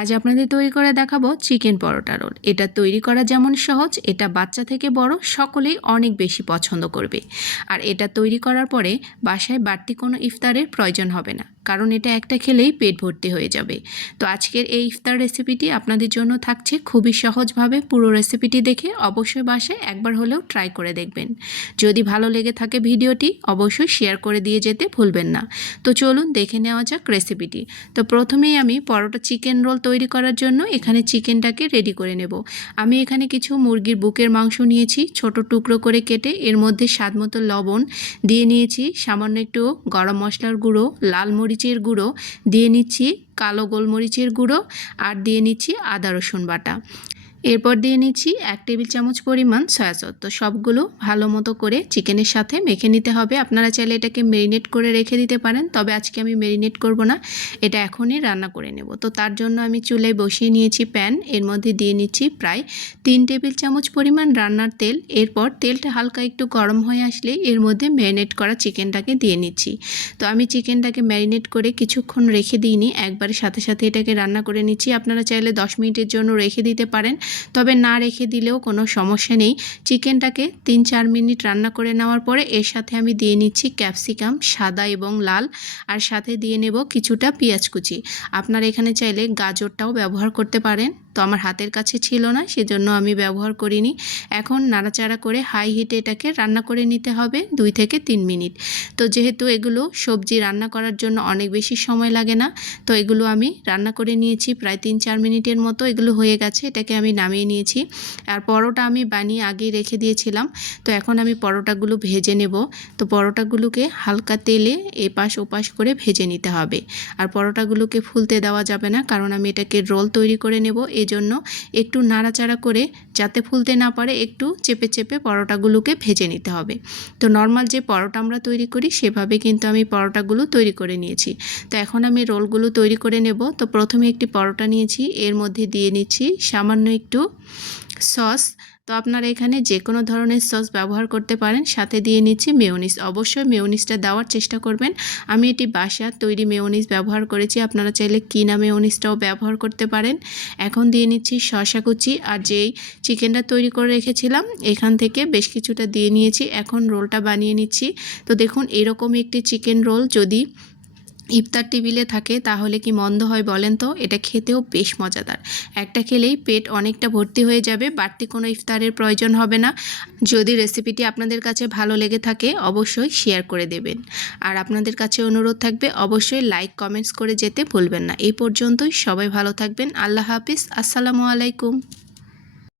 আজ আপনাদের তৈরি করে দেখাবো চিকেন পরোটা রোল। এটা তৈরি করা যেমন সহজ, এটা বাচ্চা থেকে বড় সকলেই অনেক বেশি পছন্দ করবে। আর এটা তৈরি করার পরে বাসায় বাড়তি কোনো ইফতারের প্রয়োজন হবে না, কারণ এটা একটা খেলেই পেট ভর্তি হয়ে যাবে। তো আজকের এই ইফতার রেসিপিটি আপনাদের জন্য থাকছে খুবই সহজভাবে। পুরো রেসিপিটি দেখে অবশ্যই বাসায় একবার হলেও ট্রাই করে দেখবেন। যদি ভালো লেগে থাকে ভিডিওটি অবশ্যই শেয়ার করে দিয়ে যেতে ভুলবেন না। তো চলুন দেখে নেওয়া যাক রেসিপিটি। তো প্রথমেই আমি পরোটা চিকেন রোল তৈরি করার জন্য এখানে চিকেনটাকে রেডি করে নেব। আমি এখানে কিছু মুরগির বুকের মাংস নিয়েছি ছোট টুকরো করে কেটে, এর মধ্যে স্বাদমতো লবণ দিয়ে নিয়েছি, সামান্য একটু গরম মশলার গুঁড়ো, লাল মরিচের গুঁড়ো দিয়ে নিচ্ছি, কালো গোলমরিচের গুঁড়ো আর দিয়ে নিচ্ছি আদা রসুন বাটা। এরপর দিয়ে নিচ্ছি 1 টেবিল চামচ পরিমাণ সয়া সস। তো সবগুলো ভালো মতো করে চিকেনের সাথে মেখে নিতে হবে। আপনারা চাইলে এটাকে ম্যারিনেট করে রেখে দিতে পারেন, তবে আজকে আমি ম্যারিনেট করব না, এটা এখনই রান্না করে নেব। তো তার জন্য আমি চুলায় বসিয়ে নিয়েছি প্যান, এর মধ্যে দিয়ে নিচ্ছি প্রায় 3 টেবিল চামচ পরিমাণ রান্নার তেল। এরপর তেলটা হালকা একটু গরম হয়ে আসলে এর মধ্যে ম্যারিনেট করা চিকেনটাকে দিয়ে নিচ্ছি। তো আমি চিকেনটাকে ম্যারিনেট করে কিছুক্ষণ রেখে দিইনি, একবারে সাথে সাথে এটাকে রান্না করে নিচ্ছি। আপনারা চাইলে 10 মিনিটের জন্য রেখে দিতে পারেন, তবে না রেখে দিলেও কোনো সমস্যা নেই। চিকেনটাকে 3-4 মিনিট রান্না করে নেওয়ার পরে এর সাথে আমি দিয়ে নিচ্ছি ক্যাপসিকাম সাদা এবং লাল, আর সাথে দিয়ে নেব কিছুটা পেঁয়াজ কুচি। আপনারা এখানে চাইলে গাজরটাও ব্যবহার করতে পারেন, তো আমার হাতের কাছে ছিল না সেজন্য আমি ব্যবহার করিনি। এখন নাড়াচাড়া করে হাই হিটে এটাকে রান্না করে নিতে হবে 2 থেকে 3 মিনিট। তো যেহেতু এগুলো সবজি রান্না করার জন্য অনেক বেশি সময় লাগে না, তো এগুলো আমি রান্না করে নিয়েছি প্রায় 3-4 মিনিটের মতো। এগুলো হয়ে গেছে, এটাকে আমি নামিয়ে নিয়েছি। আর পরোটা আমি বানিয়ে আগেই রেখে দিয়েছিলাম। তো এখন আমি পরোটাগুলো ভেজে নেব। তো পরোটাগুলোকে হালকা তেলে এপাশ ওপাশ করে ভেজে নিতে হবে। আর পরোটাগুলোকে ফুলতে দেওয়া যাবে না, কারণ আমি এটাকে রোল তৈরি করে নেব। এজন্য একটু নাড়াচাড়া করে, যাতে ফুলতে না পারে, একটু চেপে চেপে পরোটাগুলোকে ভেজে নিতে হবে। তো নর্মাল যে পরোটা আমরা তৈরি করি সেভাবে কিন্তু আমি পরোটাগুলো তৈরি করে নিয়েছি। তো এখন আমি রোলগুলো তৈরি করে নেব। তো প্রথমে একটি পরোটা নিয়েছি, এর মধ্যে দিয়ে নিচ্ছি সামান্য একটু সস। তো আপনারা এখানে যে কোনো ধরনের সস ব্যবহার করতে পারেন। সাথে দিয়ে নিচ্ছি মেয়োনিজ, অবশ্যই মেয়োনিজটা দেওয়ার চেষ্টা করবেন। আমি এটি বাসার তৈরি মেয়োনিজ ব্যবহার করেছি, আপনারা চাইলে কিনা মেয়োনিজটাও ব্যবহার করতে পারেন। এখন দিয়ে নিচ্ছি শসা কুচি, আর যেই চিকেনটা তৈরি করে রেখেছিলাম এখান থেকে বেশ কিছুটা দিয়ে নিয়েছি। এখন রোলটা বানিয়ে নিচ্ছি। তো দেখুন, এরকম একটি চিকেন রোল যদি ইফতার টেবিলে থাকে তাহলে কি মন্দ হয় বলেন তো? এটা খেতেও বেশ মজাদার। একটা খেলেই পেট অনেকটা ভর্তি হয়ে যাবে, বাড়তি কোনো ইফতারের প্রয়োজন হবে না। যদি রেসিপিটি আপনাদের কাছে ভালো লেগে থাকে অবশ্যই শেয়ার করে দেবেন। আর আপনাদের কাছে অনুরোধ থাকবে অবশ্যই লাইক কমেন্টস করে যেতে ভুলবেন না। এই পর্যন্তই, সবাই ভালো থাকবেন। আল্লাহ হাফিজ, আসসালামু আলাইকুম।